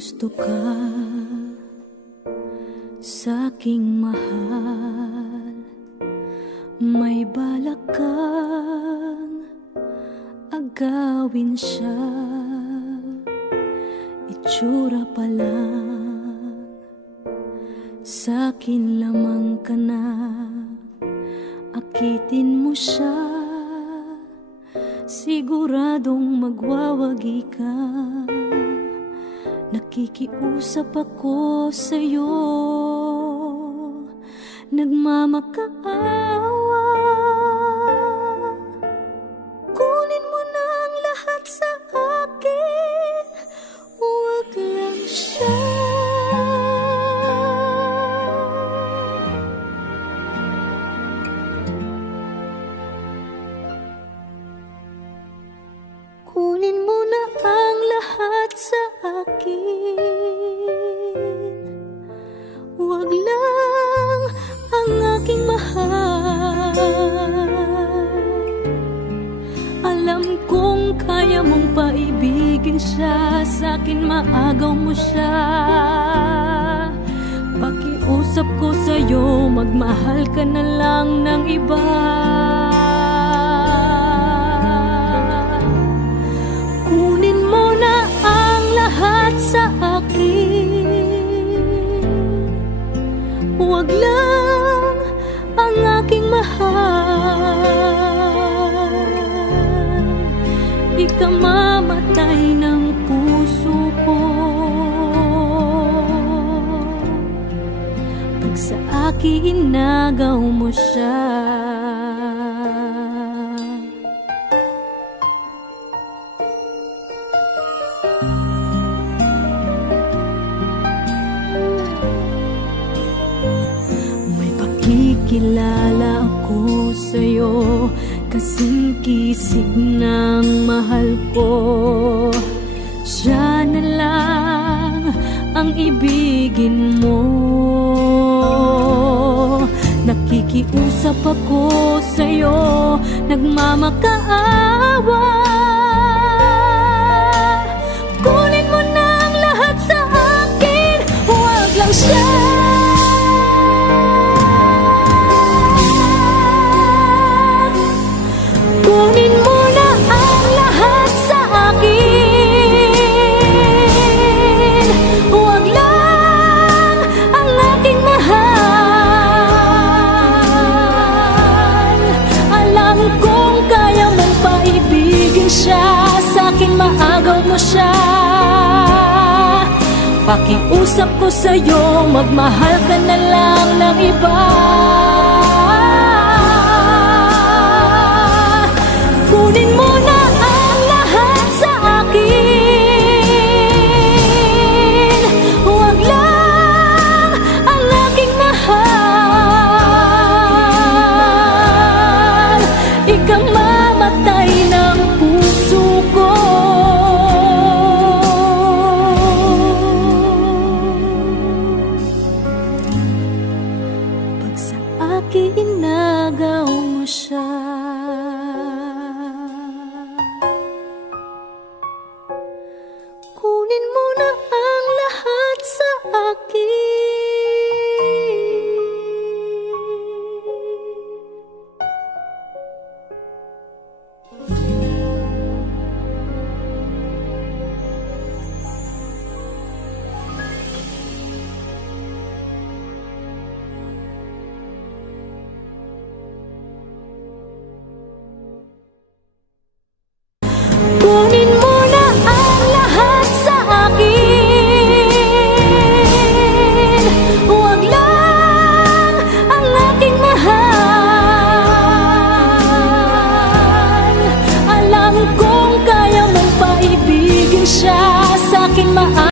gusto ka sa'king mahal, may balak kang agawin siya. Itsura pa lang, sa'kin lamang ka na. Akitin mo siya, siguradong magwawagi ka. Nakikiusap ako sa'yo, nagmamakaawa. Kunin mo na ang lahat sa akin, huwag lang siya. Kunin mo na ang lahat sa akin, huwag lang ang aking mahal. Alam kong kaya mong paibigin siya, sa'kin maagaw mo siya. Pakiusap ko sa'yo, magmahal ka na lang ng iba. Kunin mo na ang lahat sa akin, huwag lang ang aking mahal. Ikamamatay ng puso ko pag sa akin inagaw mo siya. Kilala ako sa'yo, kasing kisig ng mahal ko. Siya na lang ang ibigin mo. Nakikiusap ako sa'yo, nagmamakaawa. Kunin mo na ang lahat sa akin, huwag lang siya. Kunin mo na ang lahat sa akin, huwag lang ang aking mahal. Alam kong kaya mong paibigin siya, sa'kin maagaw mo siya. Pakiusap ko sa'yo, magmahal ka na lang ng iba.